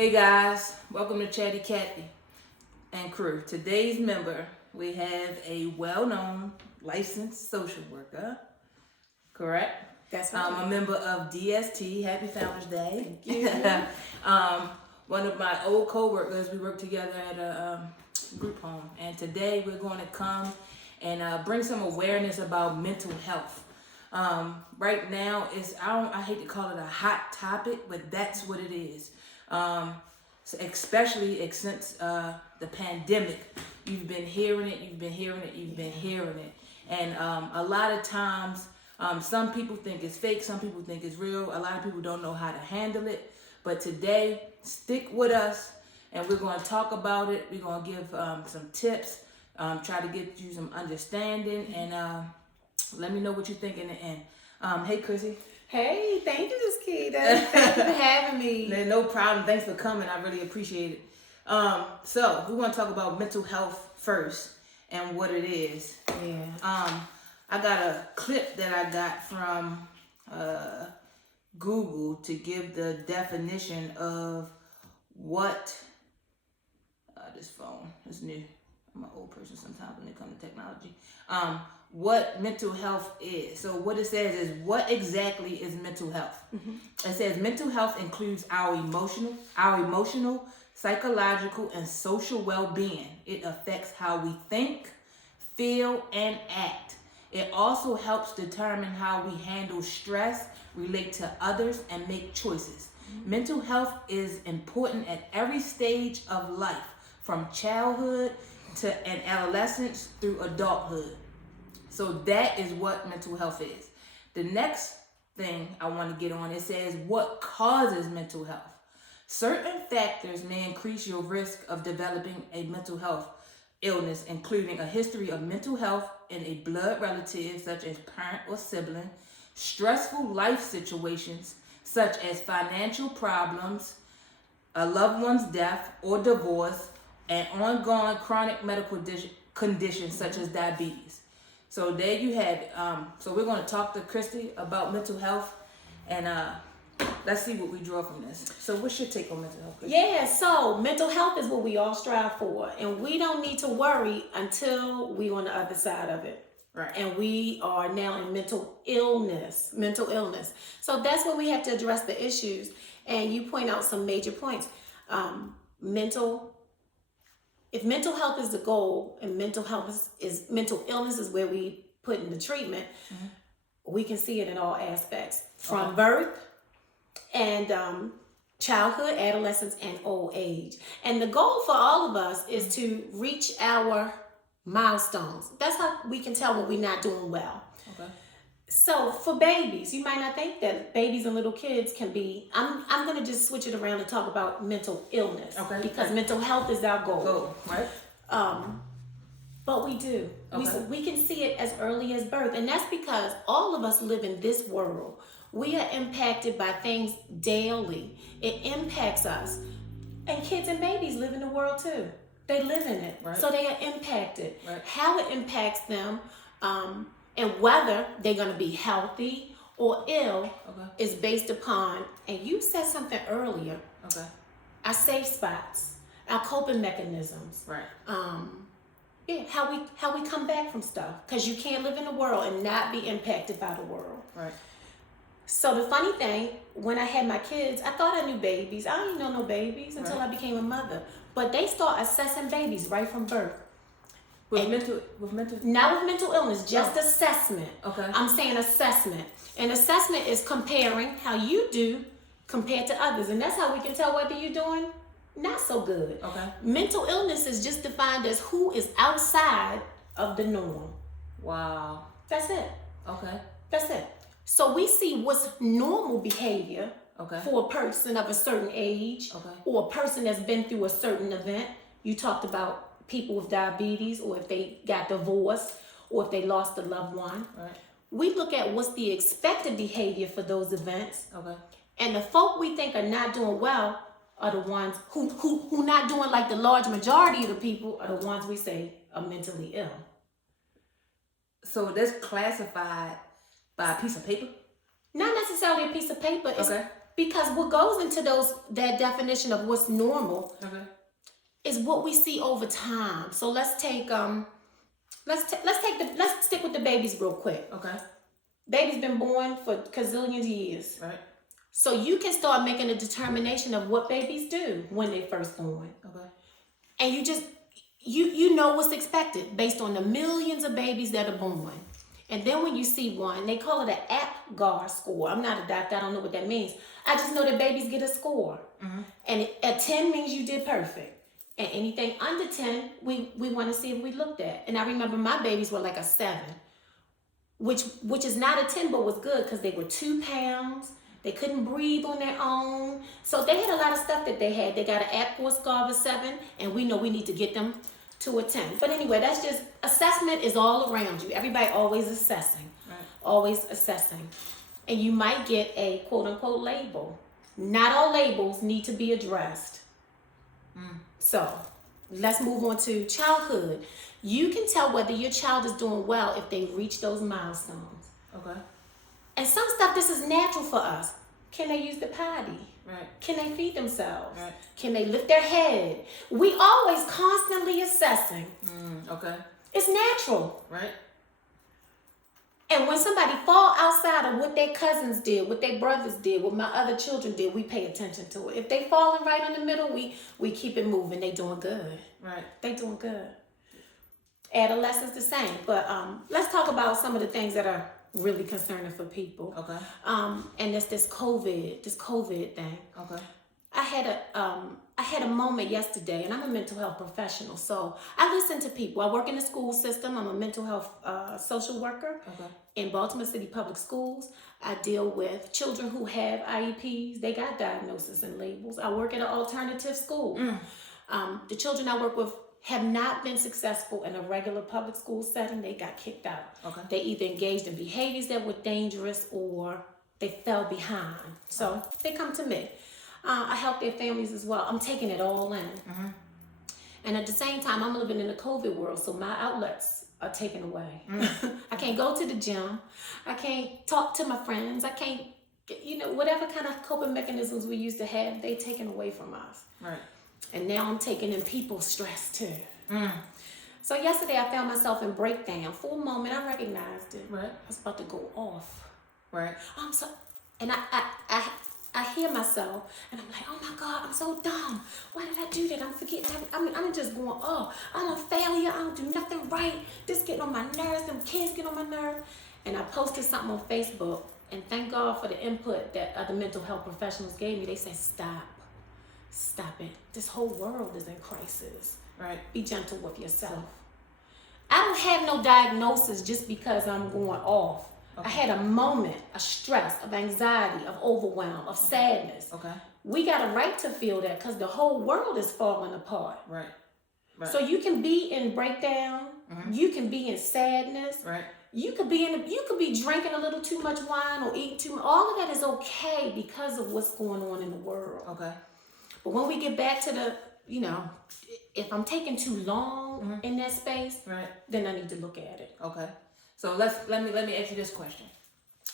Hey guys, welcome to Chatty Cathy and crew. Today's member, we have a well-known licensed social worker, correct? That's right. A member of DST. Happy Founders Day. Thank you. One of my old co-workers, we worked together at a group home, and today we're going to come and bring some awareness about mental health. Right now, I hate to call it a hot topic, but that's what it is. Especially since the pandemic, you've been hearing it, and a lot of times, some people think it's fake, some people think it's real. A lot of people don't know how to handle it. But today, stick with us, and we're going to talk about it. We're going to give some tips, try to get you some understanding, and let me know what you think in the end. Hey, Chrissy. Hey, thank you, Skita. Thank you for having me. No problem. Thanks for coming. I really appreciate it. So we want to talk about mental health first and what it is. Yeah. I got a clip that I got from Google to give the definition of what this phone is new. I'm an old person sometimes when it comes to technology. What mental health is. So what it says is, what exactly is mental health? Mm-hmm. It says mental health includes our emotional, psychological, and social well-being. It affects how we think, feel, and act. It also helps determine how we handle stress, relate to others, and make choices. Mm-hmm. Mental health is important at every stage of life, from childhood and adolescence through adulthood. So that is what mental health is. The next thing I want to get on, it says what causes mental health. Certain factors may increase your risk of developing a mental health illness, including a history of mental health in a blood relative, such as parent or sibling, stressful life situations, such as financial problems, a loved one's death or divorce, and ongoing chronic medical conditions such as diabetes. So there you have it. So we're going to talk to Christy about mental health, and let's see what we draw from this. So what's your take on mental health, Christy? Yeah, so mental health is what we all strive for, and we don't need to worry until we're on the other side of it. Right. And we are now in mental illness. So that's when we have to address the issues. And you point out some major points. If mental health is the goal and mental illness is where we put in the treatment, mm-hmm. we can see it in all aspects, from birth and childhood, adolescence, and old age. And the goal for all of us is to reach our milestones. That's how we can tell when we're not doing well. Okay. So for babies, you might not think that babies and little kids can be, I'm going to just switch it around and talk about mental illness. Okay. Because mental health is our goal. Right. But we do. Okay. We can see it as early as birth. And that's because all of us live in this world. We are impacted by things daily. It impacts us. And kids and babies live in the world too. They live in it. Right. So they are impacted. Right. How it impacts them, and whether they're going to be healthy or ill, is based upon, and you said something earlier, our safe spots, our coping mechanisms, right? How we come back from stuff, because you can't live in the world and not be impacted by the world, right? So the funny thing, when I had my kids, I thought I knew babies. I didn't know no babies until I became a mother. But they start assessing babies right from birth. Not with mental illness, just assessment. Okay. I'm saying assessment. And assessment is comparing how you do compared to others. And that's how we can tell whether you're doing not so good. Okay. Mental illness is just defined as who is outside of the norm. Wow. That's it. Okay. That's it. So we see what's normal behavior for a person of a certain age, or a person that's been through a certain event. You talked about people with diabetes, or if they got divorced, or if they lost a loved one. Right. We look at what's the expected behavior for those events. Okay. And the folk we think are not doing well are the ones who not doing like the large majority of the people are the ones we say are mentally ill. So that's classified by a piece of paper? Not necessarily a piece of paper. Because what goes into that definition of what's normal Okay. is what we see over time. So let's stick with the babies real quick. Okay. Baby's been born for gazillions of years. Right. So you can start making a determination of what babies do when they first born. Okay. And you just you know what's expected based on the millions of babies that are born. And then when you see one, they call it an APGAR score. I'm not a doctor, I don't know what that means. I just know that babies get a score. Mm-hmm. And at 10 means you did perfect. And anything under 10, we want to see if we looked at. And I remember my babies were like a 7, which is not a 10, but was good because they were 2 pounds. They couldn't breathe on their own. So they had a lot of stuff that they had. They got an APGAR score of a 7, and we know we need to get them to a 10. But anyway, that's just, assessment is all around you. Everybody always assessing. Right. Always assessing. And you might get a quote unquote label. Not all labels need to be addressed. So let's move on to childhood. You can tell whether your child is doing well if they reach those milestones. Okay. And some stuff, this is natural for us. Can they use the potty? Right. Can they feed themselves? Right. Can they lift their head? We always constantly assessing. Okay. It's natural. Right. And when somebody fall outside of what their cousins did, what their brothers did, what my other children did, we pay attention to it. If they falling right in the middle, we keep it moving. They doing good. Right. They doing good. Adolescents the same. But let's talk about some of the things that are really concerning for people. Okay. And it's this COVID thing. Okay. I had a moment yesterday, and I'm a mental health professional, so I listen to people. I work in the school system. I'm a mental health social worker in Baltimore City Public Schools. I deal with children who have IEPs. They got diagnoses and labels. I work at an alternative school. The children I work with have not been successful in a regular public school setting. They got kicked out. Okay. They either engaged in behaviors that were dangerous or they fell behind. So they come to me. I help their families as well. I'm taking it all in. And at the same time, I'm living in the COVID world, so my outlets are taken away. I can't go to the gym. I can't talk to my friends. I can't, whatever kind of coping mechanisms we used to have, they taken away from us. Right. And now I'm taking in people's stress too. So yesterday I found myself in breakdown. For a moment, I recognized it. Right. I was about to go off. Right. And I hear myself, and I'm like, oh my God, I'm so dumb. Why did I do that? I'm forgetting. I'm just going, oh, I'm a failure. I don't do nothing right. This getting on my nerves. Them kids get on my nerves. And I posted something on Facebook, and thank God for the input that other mental health professionals gave me. They said, stop it. This whole world is in crisis. Right. Be gentle with yourself. I don't have no diagnosis just because I'm going off. I had a moment, a stress, of anxiety, of overwhelm, of sadness. Okay. We got a right to feel that because the whole world is falling apart. Right. Right. So you can be in breakdown. You can be in sadness. Right. You could be drinking a little too much wine or eating too much. All of that is okay because of what's going on in the world. Okay. But when we get back to the, if I'm taking too long in that space, right, then I need to look at it. Okay. So let me ask you this question.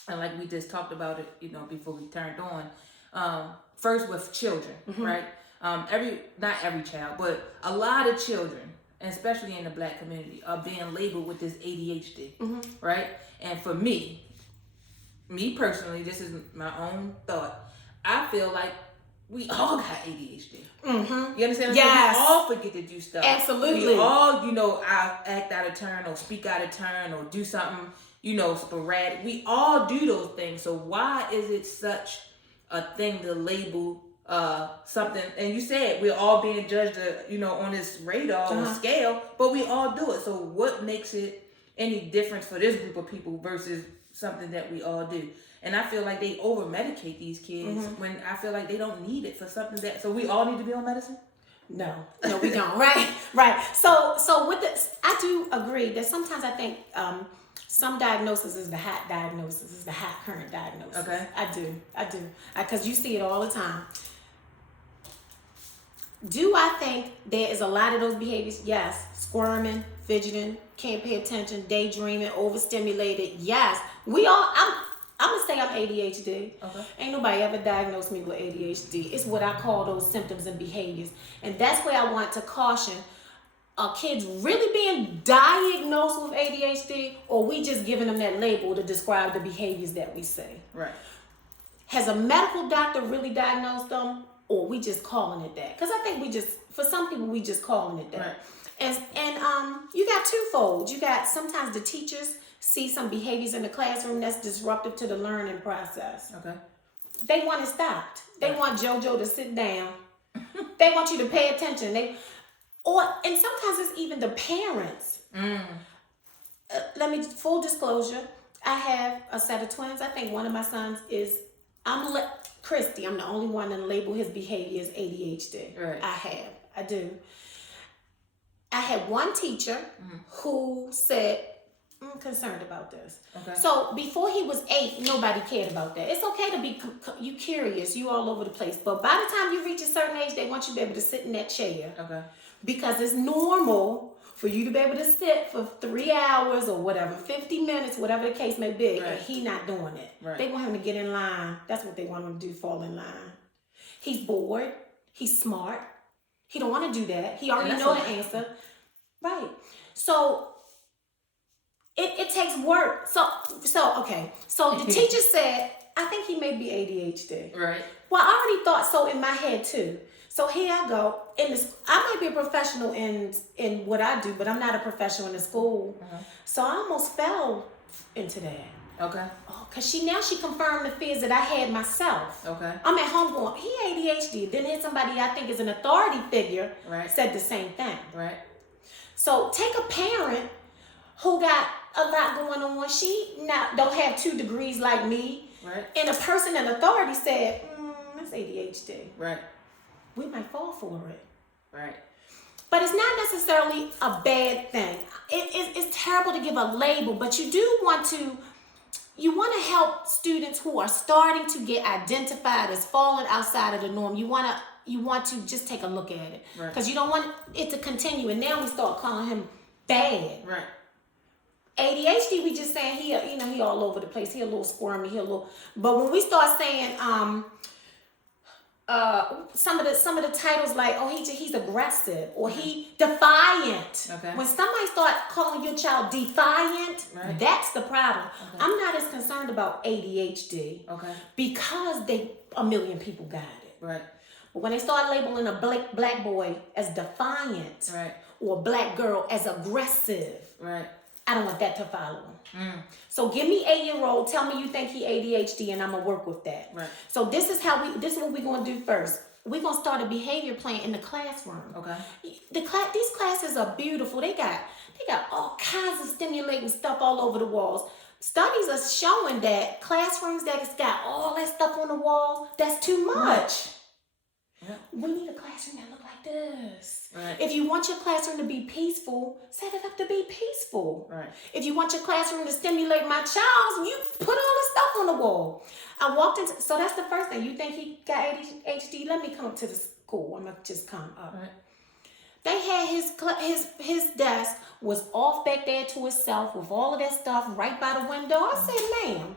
And like we just talked about it, before we turned on. First with children, right? Not every child, but a lot of children, and especially in the Black community, are being labeled with this ADHD, right? And for me personally, this is my own thought. I feel like we all got ADHD. You understand? Yes. We all forget to do stuff. Absolutely. We all, I act out of turn or speak out of turn or do something, sporadic. We all do those things. So why is it such a thing to label something? And you said we're all being judged, on this radar or scale, but we all do it. So what makes it any difference for this group of people versus something that we all do? And I feel like they over medicate these kids when I feel like they don't need it for something so we all need to be on medicine? No, we don't. Right. So with this, I do agree that sometimes I think some diagnosis is the hot diagnosis, is the hot current diagnosis. Okay. I do. Because you see it all the time. Do I think there is a lot of those behaviors? Yes. Squirming, fidgeting, can't pay attention, daydreaming, overstimulated. Yes. We all, I'm going to say say I'm ADHD. Okay. Ain't nobody ever diagnosed me with ADHD. It's what I call those symptoms and behaviors. And that's where I want to caution, are kids really being diagnosed with ADHD, or we just giving them that label to describe the behaviors that we see? Right. Has a medical doctor really diagnosed them, or we just calling it that? Because I think for some people, we just calling it that. Right. And you got twofold. You got sometimes the teachers see some behaviors in the classroom that's disruptive to the learning process. Okay. They want it stopped. They want JoJo to sit down. They want you to pay attention. And sometimes it's even the parents. Full disclosure, I have a set of twins. I think one of my sons is, Christy, I'm the only one that label his behavior as ADHD. Right. I do. I had one teacher who said, I'm concerned about this. Okay. So before he was 8, nobody cared about that. It's okay to be you curious, you all over the place. But by the time you reach a certain age, they want you to be able to sit in that chair. Okay. Because it's normal for you to be able to sit for 3 hours or whatever, 50 minutes, whatever the case may be, right. and he not doing it. Right. They want him to get in line. That's what they want him to do, fall in line. He's bored. He's smart. He don't want to do that. He already know the answer. Right. So it takes work. So okay. So the teacher said, I think he may be ADHD. Right. Well, I already thought so in my head too. So here I go. I might be a professional in what I do, but I'm not a professional in the school. So I almost fell into that. Okay. Oh, cause she confirmed the fears that I had myself. Okay. I'm at home going, he ADHD. Then here's somebody I think is an authority figure said the same thing. Right. So take a parent who got a lot going on. She don't have 2 degrees like me. Right. And a person in authority said, that's ADHD. Right. We might fall for it. Right. But it's not necessarily a bad thing. It's terrible to give a label, but you do want to help students who are starting to get identified as falling outside of the norm. You want to just take a look at it. Right. Because you don't want it to continue. And now we start calling him bad. Right. ADHD, we just saying he all over the place. He a little squirmy. But when we start saying some of the titles like, oh, he's aggressive or he defiant. Okay. When somebody start calling your child defiant, right. That's the problem. Okay. I'm not as concerned about ADHD. Okay. Because a million people got it. Right. But when they start labeling a black boy as defiant, right. or a black girl as aggressive, right. I don't want that to follow him. So give me 8-year-old, tell me you think he ADHD, and I'm gonna work with that. Right. So this is what we're gonna do first. We're gonna start a behavior plan in the classroom. Okay. These classes are beautiful. They got all kinds of stimulating stuff all over the walls. Studies are showing that classrooms that's got all that stuff on the walls, that's too much. Yeah. We need a classroom that look like this. Right. If you want your classroom to be peaceful, set it up to be peaceful. Right. If you want your classroom to stimulate my child, you put all the stuff on the wall. I walked into, so that's the first thing. You think he got ADHD? Let me come up to the school. I'm gonna just come up. Right. They had his desk was off back there to itself with all of that stuff right by the window. I said, ma'am,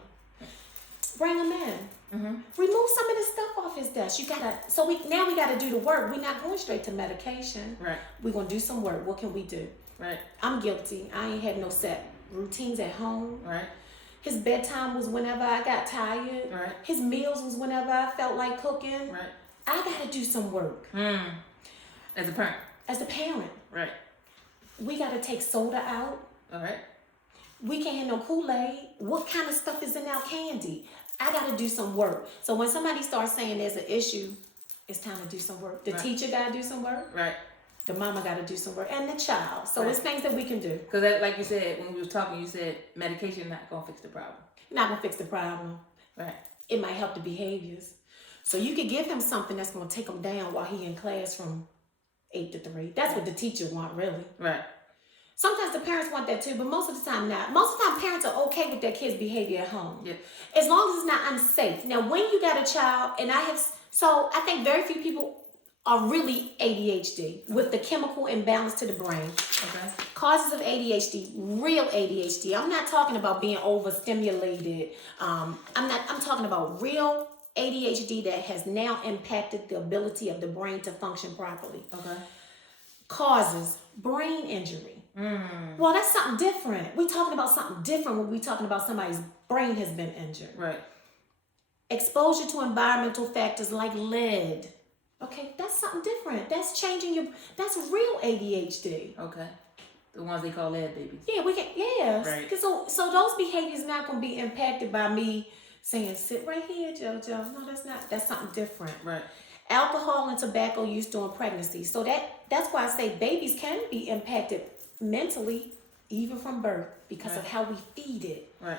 bring him in. Remove some of the stuff off his desk. Now we gotta do the work. We're not going straight to medication. Right. We're gonna do some work. What can we do? Right. I'm guilty. I ain't had no set routines at home. Right. His bedtime was whenever I got tired. Right. His meals was whenever I felt like cooking. Right. I gotta do some work. As a parent. As a parent. Right. We gotta take soda out. All right. We can't have no Kool-Aid. What kind of stuff is in our candy? I got to do some work. So when somebody starts saying there's an issue, it's time to do some work. The teacher got to do some work. Right. The mama got to do some work. And the child. So it's things that we can do. Because like you said, when we was talking, you said medication not going to fix the problem. Not going to fix the problem. Right. It might help the behaviors. So you could give him something that's going to take him down while he in class from 8 to 3. That's what the teacher want, really. Right. Sometimes the parents want that too, but most of the time not. Most of the time parents are okay with their kids' behavior at home. Yeah. As long as it's not unsafe. Now, when you got a child, I think very few people are really ADHD with the chemical imbalance to the brain. Okay. Causes of ADHD, real ADHD. I'm not talking about being overstimulated. I'm talking about real ADHD that has now impacted the ability of the brain to function properly. Okay. Causes brain injury. Well, that's something different. We're talking about something different when we're talking about somebody's brain has been injured. Right. Exposure to environmental factors like lead. Okay, that's something different. That's changing that's real ADHD. Okay. The ones they call lead babies. Yeah, Right. So those behaviors not going to be impacted by me saying, sit right here, JoJo. No, that's something different. Right. Alcohol and tobacco use during pregnancy. So that's why I say babies can be impacted mentally even from birth because of how we feed it. Right.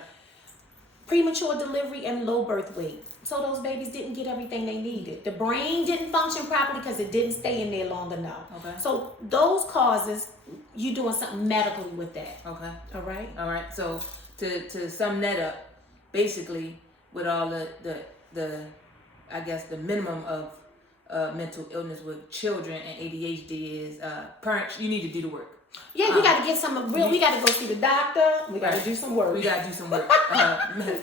Premature delivery and low birth weight. So those babies didn't get everything they needed. The brain didn't function properly because it didn't stay in there long enough. Okay. So those causes, you doing something medically with that. Okay. All right. All right. So to sum that up, basically with all the I guess the minimum of mental illness with children and ADHD is parents, you need to do the work. Yeah, we got to get some real. We got to go see the doctor. We got to do some work. We got to do some work.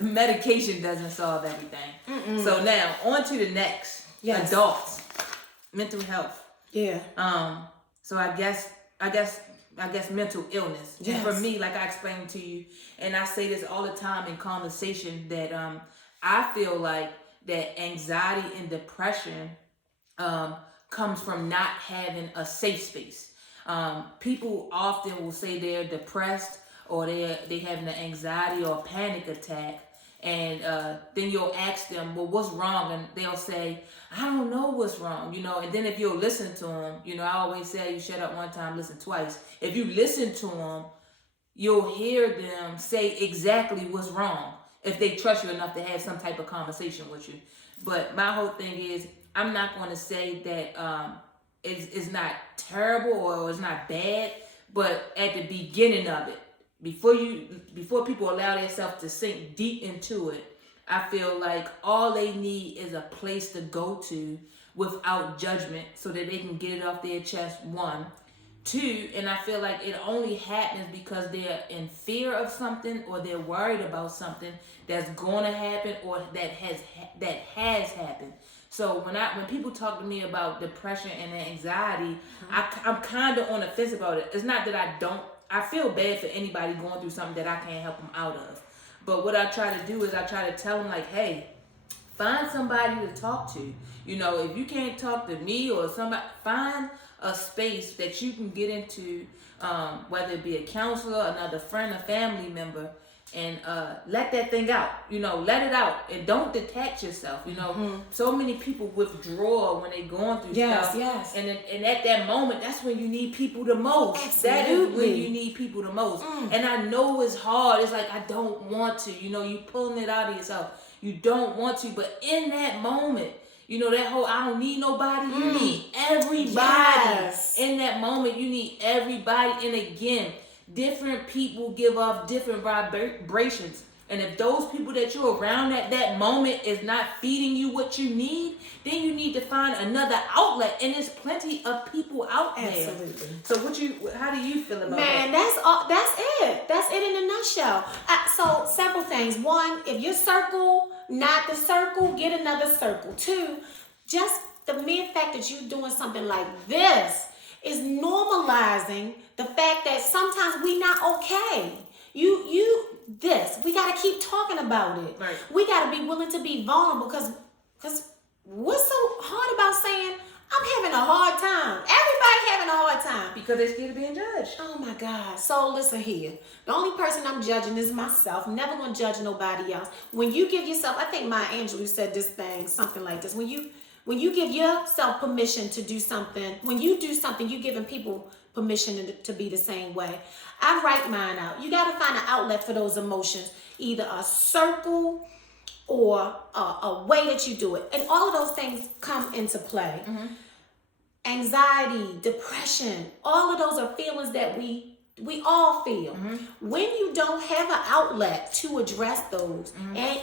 Medication doesn't solve everything. So now on to the next. Yes. Adults, mental health. Yeah. So I guess mental illness. Yes. For me, like I explained to you, and I say this all the time in conversation, that I feel like that anxiety and depression comes from not having a safe space. People often will say they're depressed or they having an anxiety or a panic attack, and then you'll ask them, well, what's wrong? And they'll say, I don't know what's wrong, and then if you'll listen to them, I always say, you shut up one time, listen twice. If you listen to them, you'll hear them say exactly what's wrong if they trust you enough to have some type of conversation with you. But my whole thing is, I'm not going to say that it's not terrible or it's not bad, but at the beginning of it, before people allow themselves to sink deep into it, I feel like all they need is a place to go to without judgment so that they can get it off their chest, 1. 2, and I feel like it only happens because they're in fear of something or they're worried about something that's going to happen or that has happened. So when people talk to me about depression and anxiety, I'm kind of on the fence about it. It's not that I feel bad for anybody going through something that I can't help them out of. But what I try to do is I try to tell them, like, hey, find somebody to talk to. If you can't talk to me or somebody, find a space that you can get into, whether it be a counselor, another friend, a family member, and let that thing out. Let it out and don't detach yourself. So many people withdraw when they're going through stuff. Yes. And at that moment, that's when you need people the most. Absolutely. That is when you need people the most. And I know it's hard. It's like, I don't want to. You pulling it out of yourself. You don't want to, but in that moment, that whole I don't need nobody, you need everybody. Yes. In that moment, you need everybody. And again, different people give off different vibrations. And if those people that you're around at that moment is not feeding you what you need, then you need to find another outlet. And there's plenty of people out there. Absolutely. So how do you feel about Man, that? that's it. That's it in a nutshell. So several things. 1, if your circle not the circle, get another circle. 2, just the mere fact that you're doing something like this is normalizing the fact that sometimes we not okay. We got to keep talking about it. Right. We got to be willing to be vulnerable because what's so hard about saying, I'm having a hard time. Everybody having a hard time. Because they're scared of being judged. Oh my God. So listen here. The only person I'm judging is myself. I'm never going to judge nobody else. When you give yourself, I think Maya Angelou said this thing, something like this. When you give yourself permission to do something, when you do something, you're giving people permission to be the same way. I write mine out. You got to find an outlet for those emotions, either a circle or a way that you do it. And all of those things come into play. Anxiety, depression, all of those are feelings that we We all feel. When you don't have an outlet to address those, and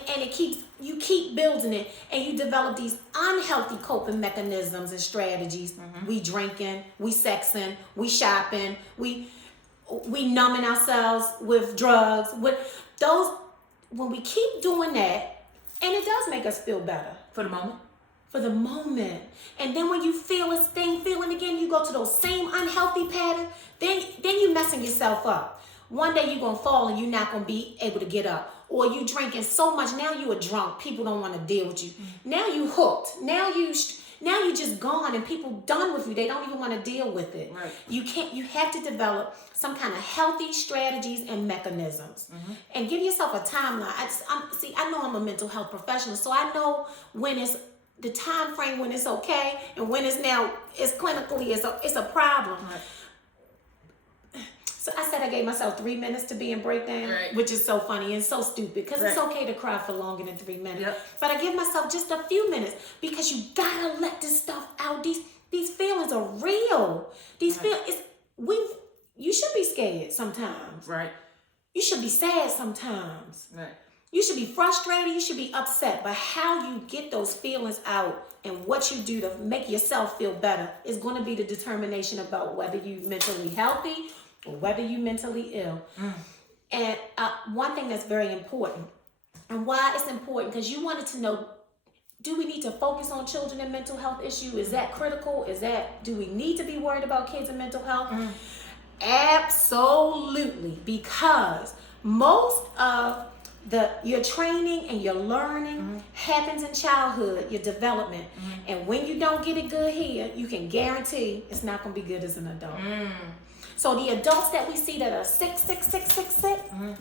you keep building it, and you develop these unhealthy coping mechanisms and strategies. We drinking, we sexing, we shopping, we numbing ourselves with drugs. With those, when we keep doing that, and it does make us feel better For the moment. for the moment. And then when you feel this thing feeling again, you go to those same unhealthy patterns, then you messing yourself up. One day you're going to fall and you're not going to be able to get up. Or you drinking so much, now you are drunk. People don't want to deal with you. Now you hooked. Now you just gone and people done with you. They don't even want to deal with it. Right. You have to develop some kind of healthy strategies and mechanisms. And give yourself a timeline. I know I'm a mental health professional, so I know when it's the time frame when it's okay and when it's clinically it's a problem. Right. So I said I gave myself 3 minutes to be in breakdown, which is so funny and so stupid because it's okay to cry for longer than 3 minutes. Yep. But I give myself just a few minutes because you gotta let this stuff out. These feelings are real. These feelings, you should be scared sometimes. Right. You should be sad sometimes. Right. You should be frustrated. You should be upset. But how you get those feelings out and what you do to make yourself feel better is going to be the determination about whether you're mentally healthy or whether you're mentally ill. And one thing that's very important, and why it's important, because you wanted to know, do we need to focus on children and mental health issue? Is that critical? Do we need to be worried about kids and mental health? Absolutely, because most of your training and your learning happens in childhood, your development. And when you don't get it good here, you can guarantee it's not going to be good as an adult. So the adults that we see that are sick,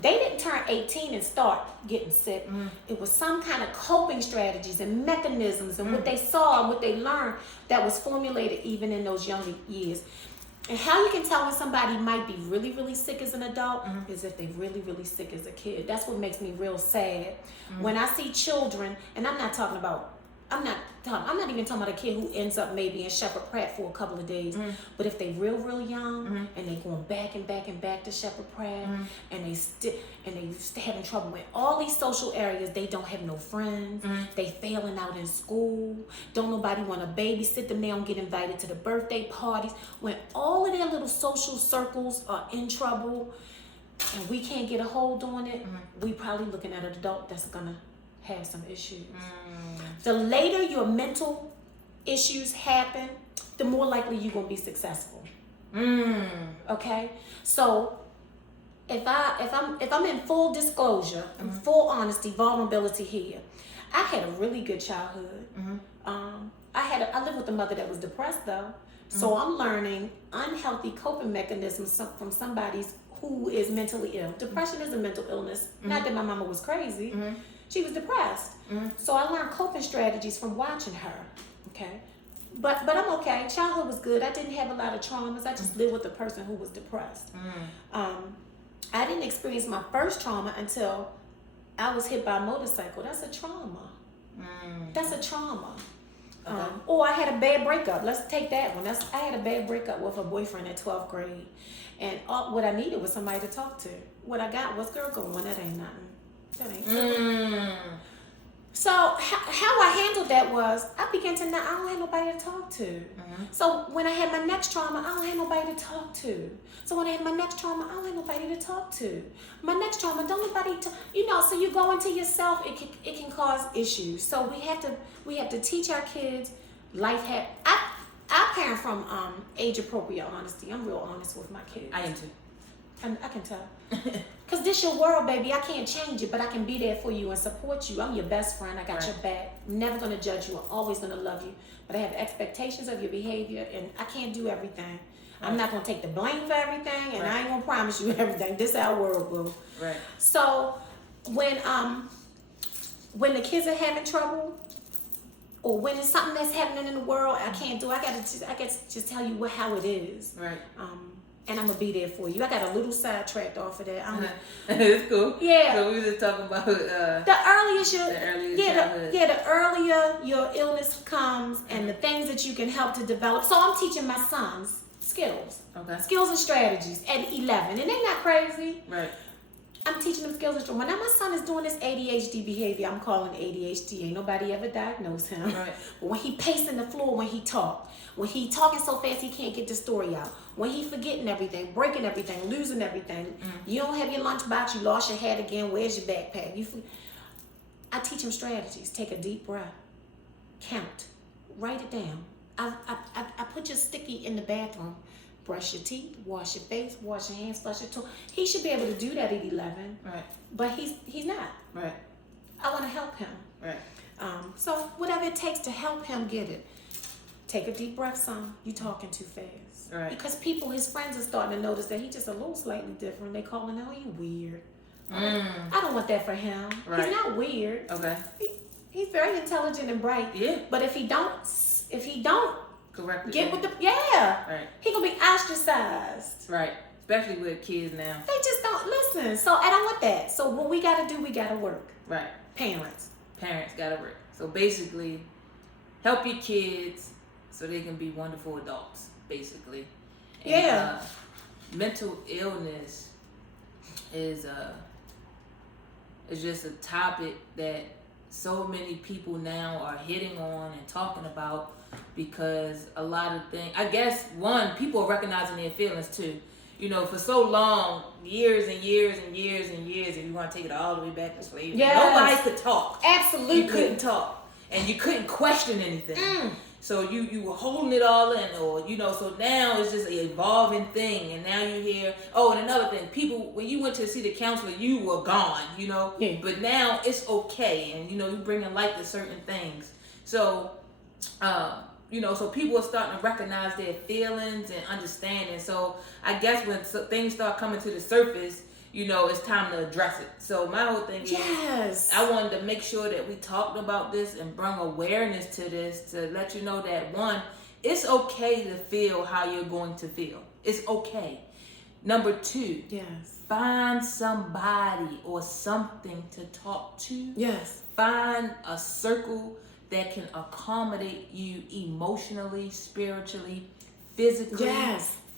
they didn't turn 18 and start getting sick. It was some kind of coping strategies and mechanisms and what they saw and what they learned that was formulated even in those younger years. And how you can tell when somebody might be really, really sick as an adult is if they're really, really sick as a kid. That's what makes me real sad. When I see children, and I'm not even talking about a kid who ends up maybe in Shepherd Pratt for a couple of days. But if they real young and they going back and back to Shepherd Pratt and they having trouble in all these social areas, they don't have no friends, they failing out in school, don't nobody want to babysit them, they don't get invited to the birthday parties. When all of their little social circles are in trouble and we can't get a hold on it, we probably looking at an adult that's gonna have some issues. The later your mental issues happen, the more likely you're gonna be successful. Okay, so if I'm in full disclosure, full honesty, vulnerability here, I had a really good childhood. I lived with a mother that was depressed though, so I'm learning unhealthy coping mechanisms from somebody who is mentally ill. Depression is a mental illness. Not that my mama was crazy. She was depressed. So I learned coping strategies from watching her. Okay. But I'm okay. Childhood was good. I didn't have a lot of traumas. I just lived with a person who was depressed. I didn't experience my first trauma until I was hit by a motorcycle. That's a trauma. That's a trauma. Or I had a bad breakup. Let's take that one. I had a bad breakup with a boyfriend in 12th grade. And what I needed was somebody to talk to. What I got was, girl, go on, that ain't nothing. That ain't So how I handled that was I began to I don't have nobody to talk to. So when I had my next trauma, I don't have nobody to talk to. So when I had my next trauma, I don't have nobody to talk to. My next trauma, don't nobody so you go into yourself, it can cause issues. So we have to teach our kids I parent from age appropriate honesty. I'm real honest with my kids. I am too. I can tell. Because this your world, baby. I can't change it, but I can be there for you and support you. I'm your best friend. I got your back. Never going to judge you. I'm always going to love you. But I have expectations of your behavior, and I can't do everything. I'm not going to take the blame for everything, and I ain't going to promise you everything. This is our world, boo. Right. So when the kids are having trouble, or when it's something that's happening in the world, I can't do. I got to just tell you how it is. Right. And I'm gonna be there for you. I got a little sidetracked off of that. It's cool. Yeah. So we were just talking about the earlier childhood. The earlier your illness comes and the things that you can help to develop. So I'm teaching my sons skills. Okay. Skills and strategies at 11. And they're not crazy. Right. I'm teaching them skills and strategies. When now my son is doing this ADHD behavior, I'm calling ADHD. Ain't nobody ever diagnosed him. Right. But when he pacing the floor when he talk, when he talking so fast he can't get the story out, when he forgetting everything, breaking everything, losing everything, you don't have your lunchbox, you lost your hat again, where's your backpack? I teach him strategies. Take a deep breath. Count. Write it down. I put your sticky in the bathroom. Brush your teeth, wash your face, wash your hands, flush your toes. He should be able to do that at 11. Right. But he's not. Right. I want to help him. Right. So whatever it takes to help him get it. Take a deep breath, son. You talking too fast. Right. Because his friends are starting to notice that he's just a little slightly different. They calling out, you weird. I don't want that for him. Right. He's not weird. Okay. He's very intelligent and bright. Yeah. But if he don't Correct. get with the Right. he gonna be ostracized. Right. Especially with kids now. They just don't listen. So I don't want that. So what we gotta do, we gotta work. Right. Parents gotta work. So basically, help your kids so they can be wonderful adults. Basically. And, mental illness is just a topic that so many people now are hitting on and talking about, because a lot of things, I guess, one, people are recognizing their feelings too. You know, for so long, years and years and years and years, if you want to take it all the way back to slavery, nobody could talk. Absolutely. You couldn't talk. And you couldn't question anything. So you were holding it all in, or, you know, so now it's just an evolving thing. And now you hear, and another thing, people, when you went to see the counselor, you were gone, you know. Yeah. But now it's okay. And, you know, you bringing light to certain things. So, you know, so people are starting to recognize their feelings and understanding. So I guess when things start coming to the surface, you know, it's time to address it. So my whole thing is, I wanted to make sure that we talked about this and bring awareness to this, to let you know that, one, it's okay to feel how you're going to feel. It's okay. Number two, find somebody or something to talk to. Find a circle that can accommodate you emotionally, spiritually, physically.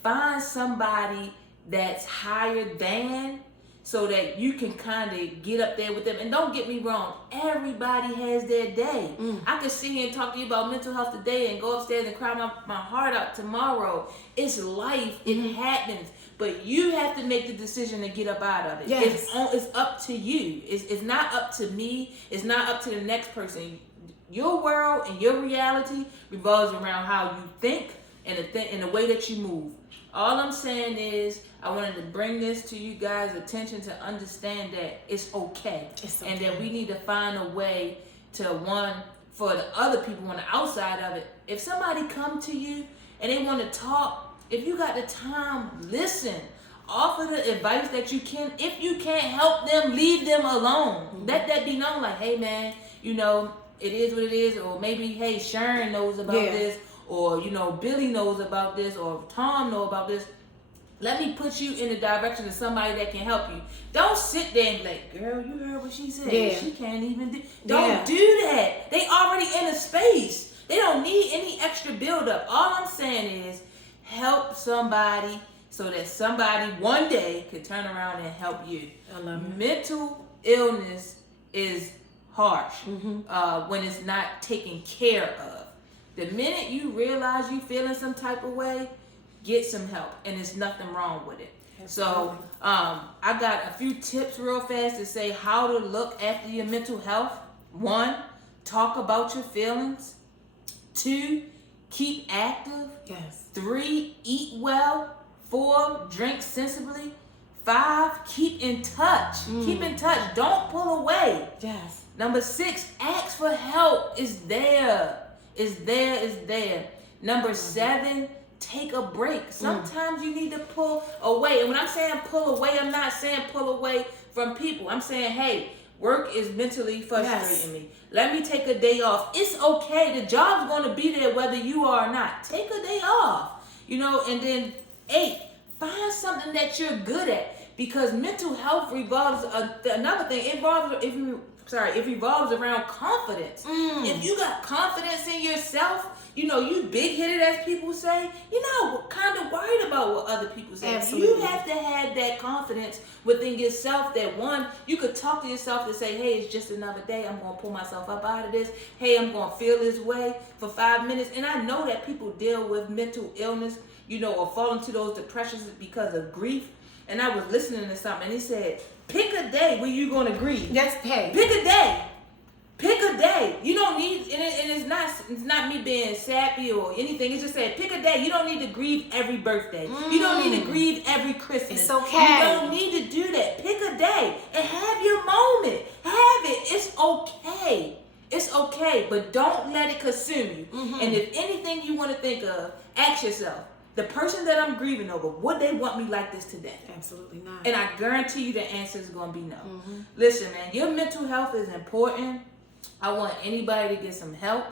Find somebody that's higher than, so that you can kind of get up there with them. And don't get me wrong, everybody has their day. I could sit here and talk to you about mental health today and go upstairs and cry my heart out tomorrow. It's life. It happens. But you have to make the decision to get up out of it. It's up to you. It's not up to me. It's not up to the next person. Your world and your reality revolves around how you think and the way that you move. All I'm saying is, I wanted to bring this to you guys' attention to understand that it's okay. And that we need to find a way to, one, for the other people on the outside of it, if somebody come to you and they want to talk, if you got the time, listen. Offer the advice that you can. If you can't help them, leave them alone. Let that be known, like, hey man, you know, it is what it is. Or maybe, hey, Sharon knows about this. Or, you know, Billy knows about this, or Tom knows about this. Let me put you in the direction of somebody that can help you. Don't sit there and be like, girl, you heard what she said. She can't even do. Don't do that. They already in a space. They don't need any extra buildup. All I'm saying is, help somebody so that somebody one day could turn around and help you. I love it. Mental illness is harsh when it's not taken care of. The minute you realize you feeling some type of way, get some help, and there's nothing wrong with it. So I got a few tips real fast to say how to look after your mental health. 1, talk about your feelings. 2, keep active. 3, eat well. 4, drink sensibly. 5, keep in touch. Keep in touch. Don't pull away. Number 6, ask for help. It's there. It's there. Number 7, take a break. Sometimes you need to pull away. And when I'm saying pull away, I'm not saying pull away from people. I'm saying, hey, work is mentally frustrating me. Let me take a day off. It's okay. The job's going to be there whether you are or not. Take a day off. You know, and then 8, find something that you're good at. Because mental health revolves, another thing, it revolves around confidence. If you got confidence in yourself, you big-headed, as people say, you're not kind of worried about what other people say. Absolutely. You have to have that confidence within yourself that, one, you could talk to yourself and say, hey, it's just another day. I'm going to pull myself up out of this. Hey, I'm going to feel this way for 5 minutes. And I know that people deal with mental illness, or fall into those depressions because of grief. And I was listening to something, and he said, pick a day where you're going to grieve. That's paid. Pick a day. Pick a day. You don't need, and it's not me being sappy or anything. It's just saying, pick a day. You don't need to grieve every birthday. You don't need to grieve every Christmas. It's okay. You don't need to do that. Pick a day and have your moment. Have it. It's okay. It's okay, but don't let it consume you. And if anything you want to think of, ask yourself, the person that I'm grieving over, would they want me like this today? Absolutely not. And I guarantee you the answer is going to be no. Listen, man, your mental health is important. I want anybody to get some help.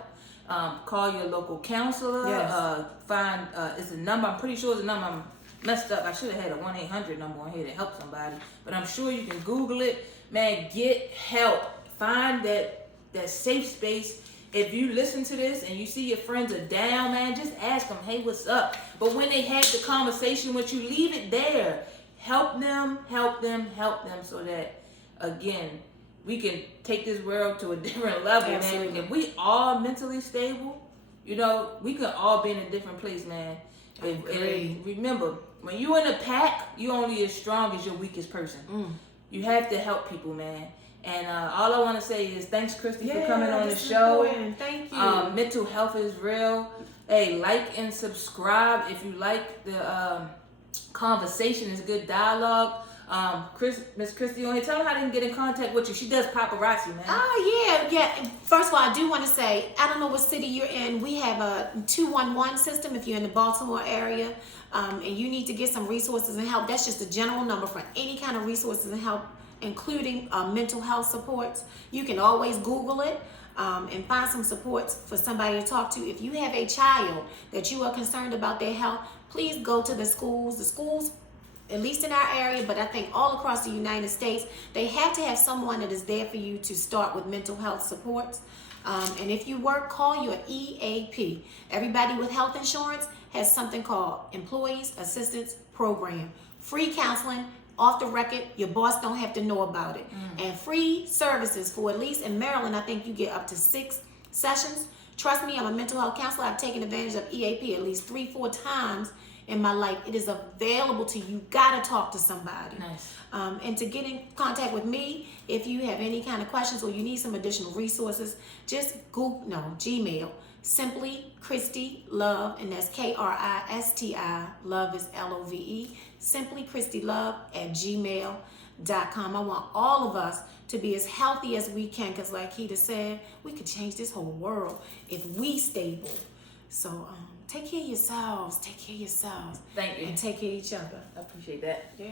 Call your local counselor. Yes. Find, it's a number. I'm pretty sure it's a number. I'm messed up. I should have had a 1-800 number on here to help somebody. But I'm sure you can Google it. Man, get help. Find that safe space. If you listen to this and you see your friends are down, man, just ask them, hey, what's up? But when they have the conversation with you, leave it there. Help them so that, again, we can take this world to a different level, Absolutely. man. If we all mentally stable, we can all be in a different place, man. And remember, when you in a pack, you only as strong as your weakest person. You have to help people, man. And all I want to say is thanks, Christy, for coming on the show. Thank you. Mental health is real. Hey, like and subscribe if you like the conversation. It's good dialogue. Miss Christy on here, tell her how they can get in contact with you. She does paparazzi, man. Oh, yeah. First of all, I do want to say, I don't know what city you're in. We have a 211 system if you're in the Baltimore area, and you need to get some resources and help. That's just a general number for any kind of resources and help, including mental health supports. You can always Google it and find some supports for somebody to talk to. If you have a child that you are concerned about their health, please go to the schools. The schools, at least in our area, but I think all across the United States, they have to have someone that is there for you to start with mental health supports. And if you work, call your EAP. Everybody with health insurance has something called Employees Assistance Program. Free counseling, off the record, your boss don't have to know about it. And free services for, at least in Maryland, I think you get up to 6 sessions. Trust me, I'm a mental health counselor. I've taken advantage of EAP at least 3-4 times in my life. It is available to you. You gotta talk to somebody. Nice. And to get in contact with me, if you have any kind of questions or you need some additional resources, just Gmail. Simply Christy Love, and that's Kristi. Love is LOVE. Simply Christy Love at gmail.com. I want all of us to be as healthy as we can, because like Keita said, we could change this whole world if we stable. So take care of yourselves. Take care of yourselves. Thank you. And take care of each other. I appreciate that. Yeah.